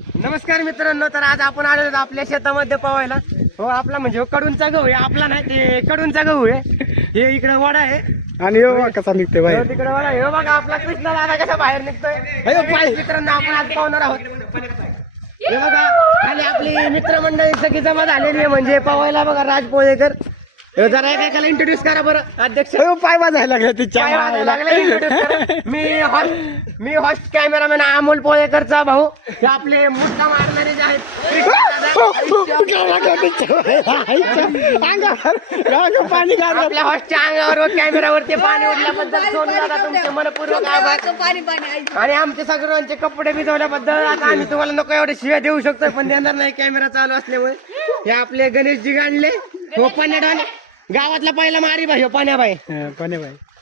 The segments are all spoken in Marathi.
नमस्कार मित्रांनो, तर आज आपण आलो आहोत आपल्या शेतामध्ये पवायला. हो, आपला म्हणजे कडूनचा गहू आहे, आपला नाही ते कडूनचा गहू आहे. हे इकडे वडा आहे आणि कसा निघते बाहेर. तिकडे वडा आहे. हो बघा आपला कृष्णा दादा कसा बाहेर निघतोय. मित्रांनो, आपण आज पाहणार आहोत. हे बघा खाली आपली मित्रमंडळी सगळी जमा झालेली आहे म्हणजे पवायला. बघा राज पोळेकर, जरा एकाला इंट्रोड्यूस करा बरं. अध्यक्ष पाय वाजायला लागला तिच्या. मी हॉस्ट कॅमेरामॅन अमोल पोळेकरचा भाऊ. हे आपले मुद्दा मारणारे जे आहेत पाणी घाल. आपल्या हॉस्टच्या अंगावर व कॅमेरावरती पाणी उडल्याबद्दल सोनू दादा तुमचे मनपूर्वक आभार. आणि आमचे सगळ्यांचे कपडे भिजवल्याबद्दल. आता आम्ही तुम्हाला नको एवढे शिव्या देऊ शकतो पण देणार नाही कॅमेरा चालू असल्यामुळे. हे आपले गणेशजी गांडले हो पाण्याडॉन, गावातला पहिला मारी भाई हो पाण्या भाई.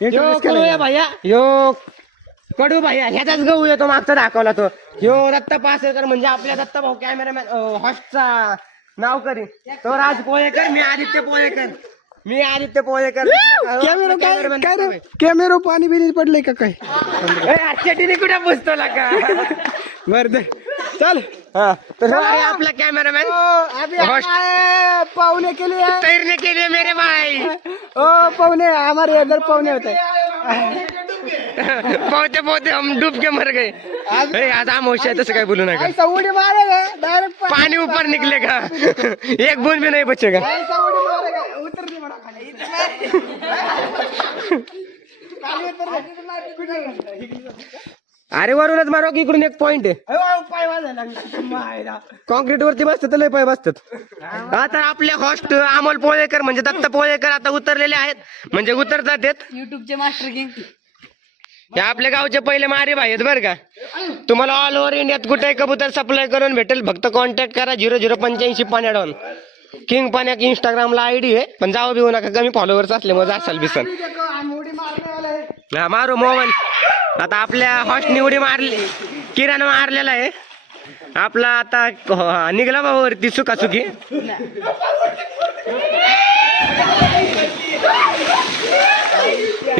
भैया यो कडू भैया ह्याचाच गहू येतो मागचा दाखवला तो. ह्यो दत्त पासेकर म्हणजे आपल्या दत्त भाऊ कॅमेरामॅन हॉस्टचा नाव करी. तो राज पोळेकर, मी आदित्य पोळेकर. कॅमेरा पाणी बिनी पडले का काय. चटीने कुठे पुसतो का बर दे चल. तर आहे आपला कॅमेरामॅन. पाहुणे केले तैरने केले मेरे भाई. ओ पाहुणे हमारे इधर पाहुणे होते. पोहते पोहते हम डूब के मर गए. आज आमोश आहे, तसं काय बोलू नका. ऐसा उडी मारेगा डायरेक्ट पानी ऊपर निकलेगा. एक बूंद भी नहीं बचेगा. ऐसा उडी मारेगा उतर नहीं बड़ा खाली. अरे वरूनच मारो की इकडून एक पॉइंट आहे. पाय वाजायला लागले. कॉन्क्रीट वरती बसतात तर लय पाय बसतात. आता आपले हॉस्ट अमोल पोळेकर म्हणजे दत्त पोळेकर आता उतरलेले आहेत, म्हणजे उतरतात युट्यूबचे मास्टर किंग. हे आपल्या गावचे पहिले मारे भाई आहेत बरं का. तुम्हाला ऑल ओव्हर इंडियात कुठेही कबूतर सप्लाय करून भेटेल. फक्त कॉन्टॅक्ट करा 0085 पाण्याडॉन. किंग पाण्याक इंस्टाग्रामला आयडी आहे, पण जाऊ बिऊ नका, कमी फॉलोअर्स असल्यामुळे जासाल बिसन. हा मारू मोबाईल. आता आपल्या हॉस्टनी उडी मारली, किराणा मारलेला आहे आपला. आता निघला बाबा वरती सुखासुखी.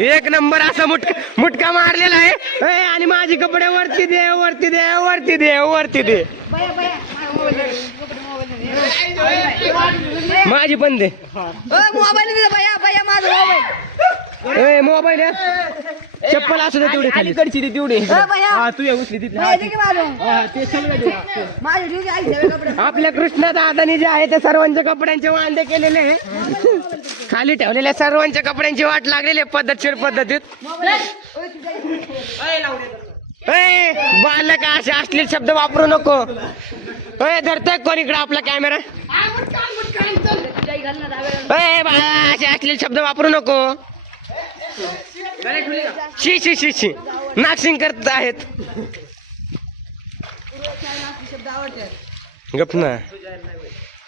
एक नंबर असा मुटका मारलेला आहे. आणि माझी कपडे वरती दे वरती दे वरती दे वरती दे. माझी पण दे मोबाईल मोबाईल. चप्पल असू दे तेवढी खाली कडची दे तेवढी. तू उचली तिथली. आपल्या कृष्णा दादानी जे आहे ते सर्वांच्या कपड्यांचे वांदे केलेले आहे. खाली ठेवलेल्या सर्वांच्या कपड्यांची वाट लागलेली आहे पद्धतशीर पद्धतीत. बालक असे असलेले शब्द वापरू नको. धरतोय कोण इकडे आपला कॅमेरा. असे असलेले शब्द वापरू नको. शी शी शी शी नाशिंग करत आहेत. गप ना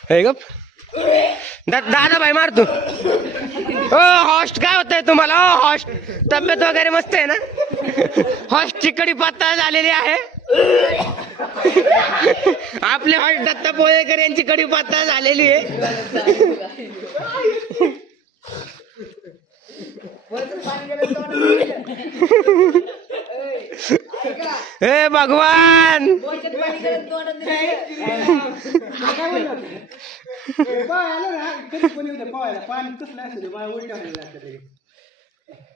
हे गप. दादा भाई मार तू. हॉस्ट काय होतंय तुम्हाला. हॉस्ट तब्येत वगैरे मस्त आहे ना. हॉस्टची कडी पत्ता झालेली आहे. आपले हॉस्ट दत्त पोळेकर यांची कडी पत्ता झालेली आहे. हे भगवान.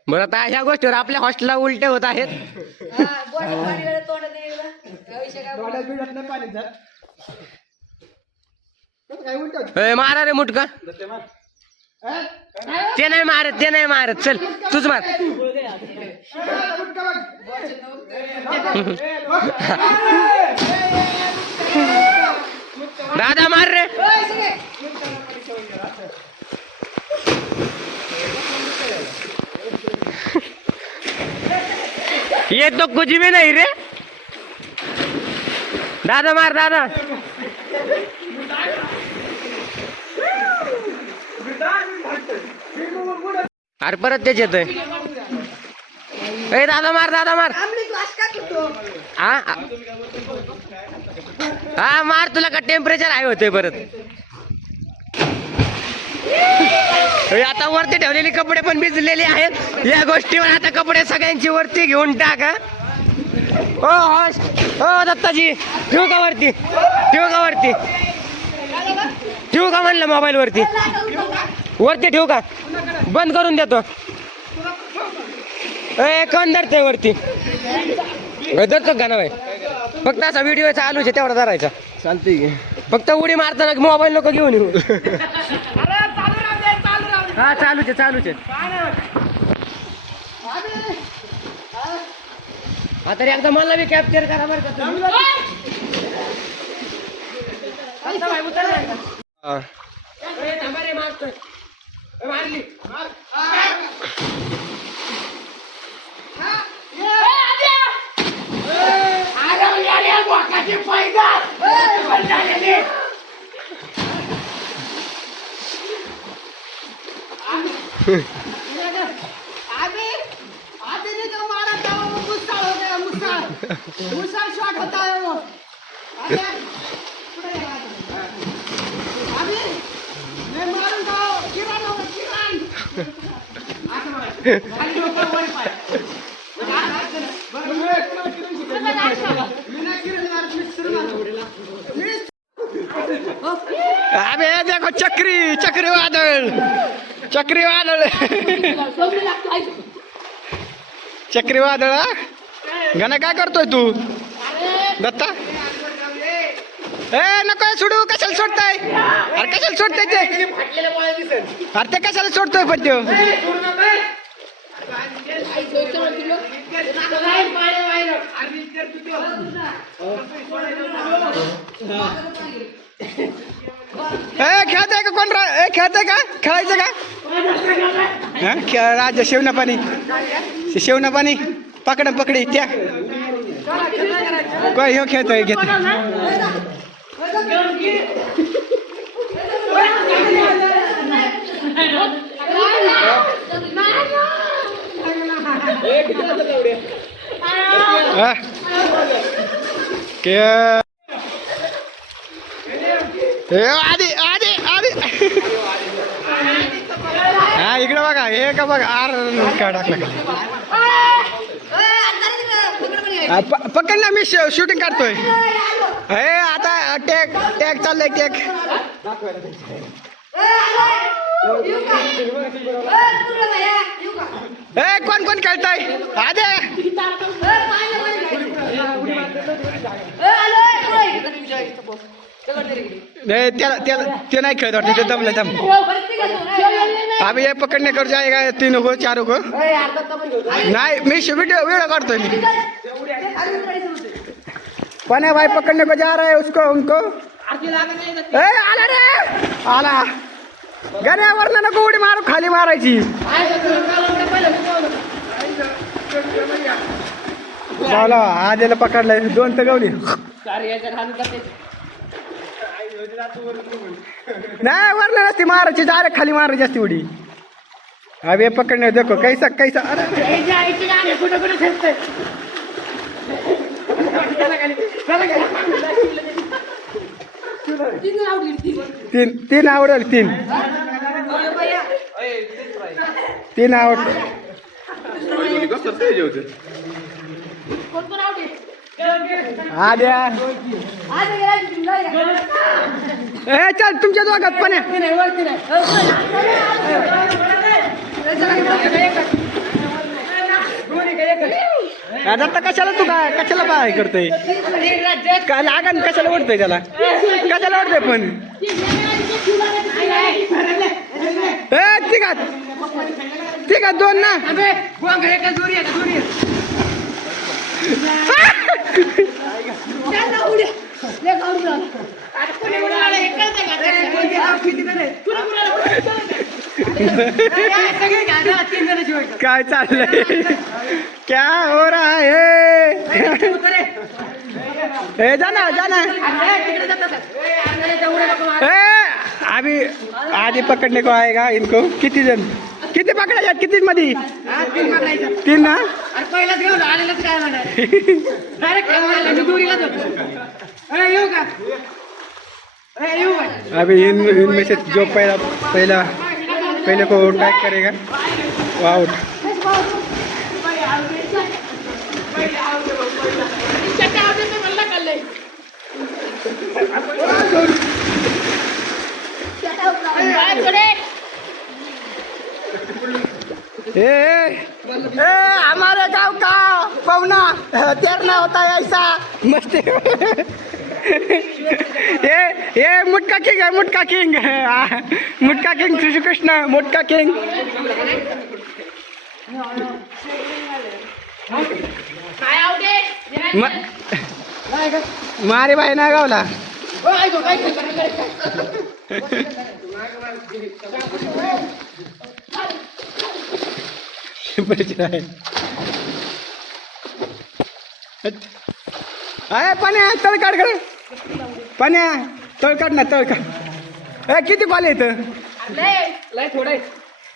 बरं आता ह्या गोष्टीवर आपल्या हॉस्टेलला उलटे होत आहेत. मारा रे मुटका. ते नाही मारत चल तूच मार. दादा मार रे. ये तो कुछ भी नहीं रे. दादा मार दादा. अरे परत तेच येतोय. दादा मार हा मार. तुला का टेम्परेचर हाय होते परत. आता वरती ठेवलेले कपडे पण भिजलेले आहेत. या गोष्टीवर आता कपडे सगळ्यांची वरती घेऊन टाका. हो दत्ताजी ठेवू का वरती ठेवू का म्हणलं मोबाईल वरती ठेवू का बंद करून देतो कोण धरते वरती धरतो गाणं भाई फक्त असा व्हिडिओ चालूच आहे तेवढा धरायचा चालतंय फक्त उडी मारताना मोबाईल नको घेऊन येऊ हा चालूच आहे हा तरी एकदा मला बी कॅप्चर करा बरं का तुम्ही. आता भाई उतरलाय का? थांबा रे, मारतोय. मारली. शॉट होता है वो मैं मारूंगा अबे देखो चक्री वादळ हा? गाणं काय करतोय तू दत्ता नको सोडू कशाला सोडताय अरे कशाला सोडताय ते अरे ते कशाला सोडतोय पण त्यो खेळताय का कोण खेळताय का खेळायचं का राजा शेवना पाणी पकडी त्या काय ह्यो खेळतोय घेत आधी हा इकडे बघा हे का बघा काय टाकलं पकड ना मी शूटिंग काढतोय हे आता टॅग चाललंय टॅग कोण खेळताय आधे ते नाही खेळत वाटतं ते दमलं अभी हे पकडणे करू जाएगा 3 को 4 को नाही मी व्हिडिओ काढतोय मी पण भाई पकड़ने को जा रहा है उसको उनको आला रे आला गण्या वरना नको उडी मारू खाली मारायची चला आधीला पकडलाय 2 तर गवली नाही वरना नसती मारायची डायरेक्ट खाली मारायची असती उडी अबे पकडणे देखो कैसा अरे तीन आवडल तीन आवड आद्या चल तुमच्या दोघात पण आता कशाला तू काय कशाला काय करतोय काय लागन कशाला ओढतोय त्याला कशाला ओढतोय पण ठीक आहे 2 ना काय चाललंय क्या हो रहा है जाना अभी आधी पकडने को आएगा इनको किती जण किती पकडायच्यात किती मध्ये 3 ना पहिलाच घेऊन आलेलंच काय म्हणा डायरेक्ट दुरीलाच होतो अभी इनमें से जो पहले को टैग करेगा वो आउट हमारे गांव का पवना तैरना होता है ऐसा मस्ती ये मुटका किंग है, मुटका किंग मुटका किंग श्री कृष्ण मुटका किंग मारे भाई ना गावला अरे पाण्या तळ काढ कडे पाण्या तळ काढ ना तळ काढ किती कॉल आहे इथं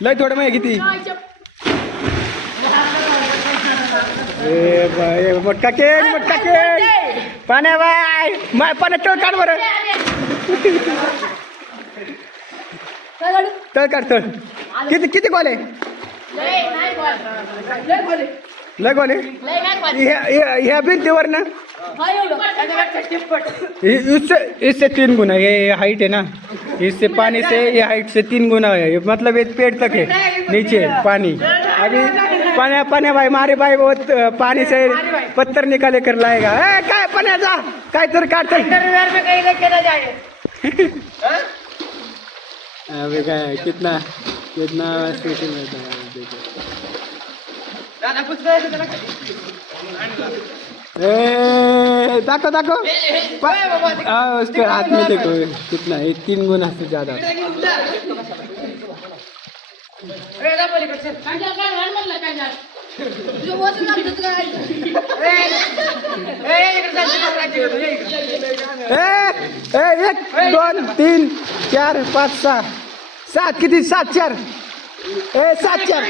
लय थोडं मग किती मोठा केक पाण्या बाय पाण्या तळ काढ बरं तळ काढ तळ किती किती कॉल आहे लय कॉल आहे ह्या भिंतीवर ना इससे 3 गुना ये हाइट है ना इससे पानी से ये हाइट से 3 गुना है मतलब ये पेड़ तक है नीचे पानी अभी पानी पानी भाई मारे भाई बहुत पानी से पत्थर निकाले कर लाएगा काय पानी जा काय तर काढ अभी काय कितना कितना दाखो दाखो उसके हाथ में देखो कितना है 3 गुना से ज्यादा एक 2 3 4 5 6 7 किती 7 4 7 4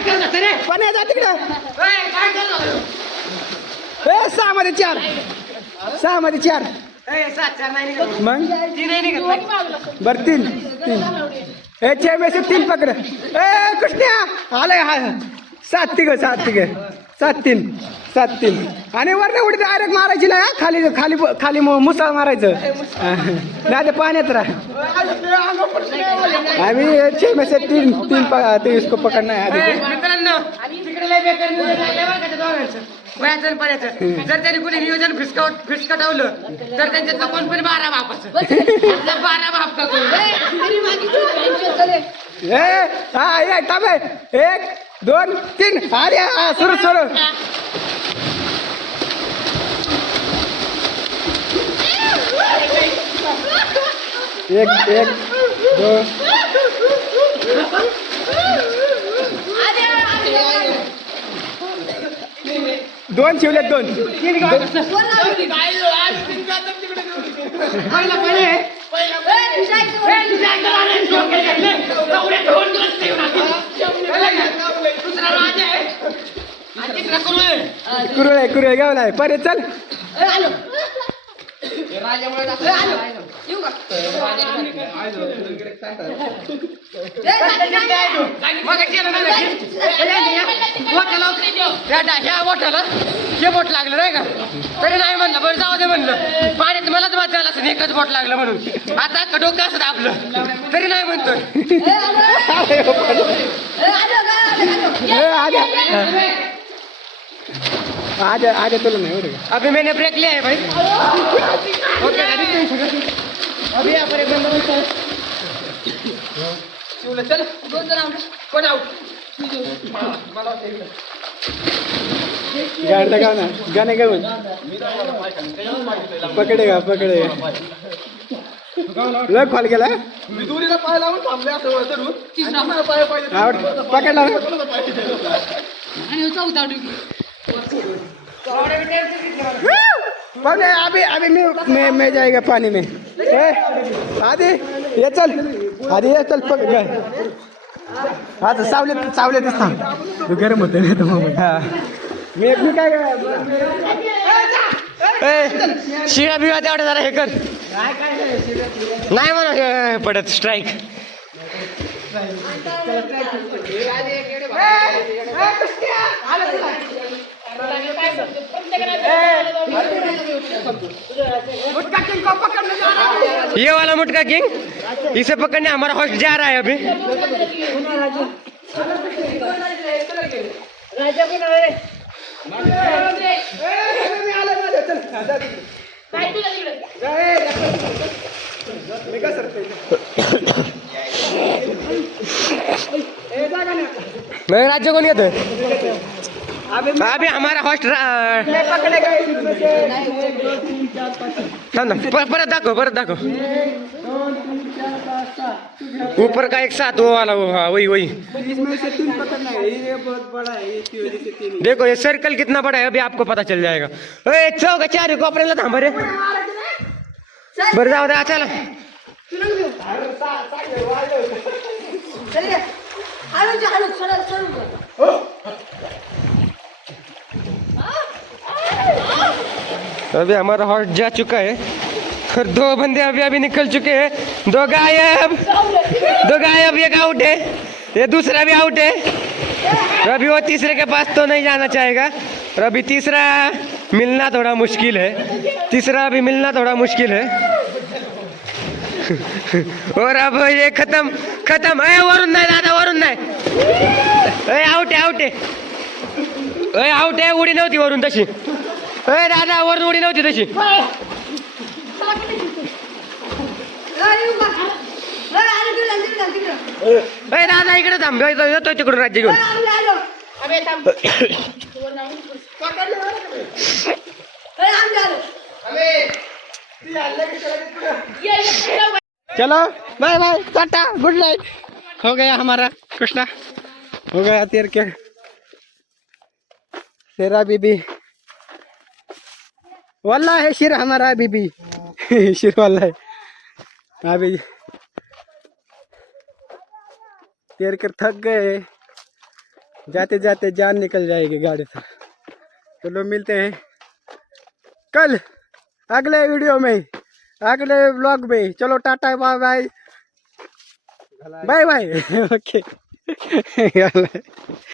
पण जा तिकडे 6 मध्ये 4 6 मध्ये 4 मग बर 3 6 में से 3 पकड़ कृष्णा आलंय हा 7 तिघ 7 3 आणि वरनं उडी डायरेक्ट मारायची ना खाली खाली खाली मुसळ मारायचं नाही ते पाण्यात राह आम्ही 6 में से 3 इसको पकडणं आहे मित्रांनो तिकडे लय बेकार नियोजन आहे बरं का त्या दोघांचं वयाचं आणि पाण्याचं जर त्यांनी कुणी नियोजन फिसकटवलं तर त्यांच्यातलं कोण पण 12 बापाचं 12 बाप का हा ये थांबे 1 2 3 अरे हा सुरू सुरू एक 2 2 शिवले 2 कुरुळे गावलाय परे चल ह्या बोटाला हे बोट लागलं नाही का तरी नाही म्हणलं बरं जाऊ दे म्हणलं पाण्यात मलाच वाचायला असं एकच बोट लागलं म्हणून आता डोकं असत आपलं तरी नाही म्हणतोय आगे तुला नहीं हो अभी मैंने ब्रेक लिया है भाई ओके अभी यहाँ पर एक बंदा चल कोण आउट गाड़ी लगाओ ना गाने गाओ पकड़ेगा लग खोल गेला मी दुरीला पाय लावून थांबले असं धरून पाय पाहिजे पकडला आणि चौथा अभी अभी मैं जाएगा पानी में आदि ये चल पकड़ गए आता सावलेतच थांब तू गरम होते नाही तर मग हा मी काय शिळा बिळा तेवढा जरा हे कर नाही म्हणा पडत स्ट्राईक मुटका किंग को पकड़ने जा रहा हूँ। ये वाला मुटका किंग, इसे पकड़ने हमारा हॉस्ट जा रहा है अभी। मी आलो माझं, चल. हा, जा तिकडे. जा, मी काय सरतोय? जागा नाही. नहीं राज्य कोण येतोय? अबे अभी हमारा हॉस्ट मैं पकड़े गए इसमें से परत दाखव, परत दाखव. 1 2 3 4 5 6 ऊपर का एक साथ वो वाला वो, हाँ वही वही. इसमें से 3 पकड़ना है. ये बहुत बड़ा है, इसकी वजह से 3. देखो ये सर्कल कितना बड़ा है अभी आपको पता चल जाएगा. ए चौक चार कोपऱ्याला थांब रे. बरं जाऊ द्या चला. अभी हमारा हॉर्स जा चुका है और 2 बंदे अभी अभी निकल चुके हैं. 2 गायब, 2 गायब, 1 आउट है. ये दूसरा भी आउट है. और अभी वो तीसरे के पास तो नहीं जाना चाहेगा. और अभी तीसरा मिलना थोड़ा मुश्किल है. तीसरा अभी मिलना थोड़ा मुश्किल है. और अब ये खत्म है. वरून नाही दादा, वरून नाही. आउट आहे, आउट आहे. आउट आहे. उडी नव्हती वरून तशी. दादा वरून उडी नव्हती तशी. दादा इकडे थांब, येतोय तिकडून राज्य घेऊन. चलो bye bye, ta-ta, good night. हो गया हमारा कृष्णा, हो गया तेरा बीबी वाला है शिर हमारा बीबी. शिर वाला है अभी. तैर कर थक गए, जाते जाते जान निकल जाएगी गाड़ी से. चलो मिलते हैं कल अगले वीडियो में, अगले व्लॉग में. चलो ta-ta bye bye bye bye. Okay.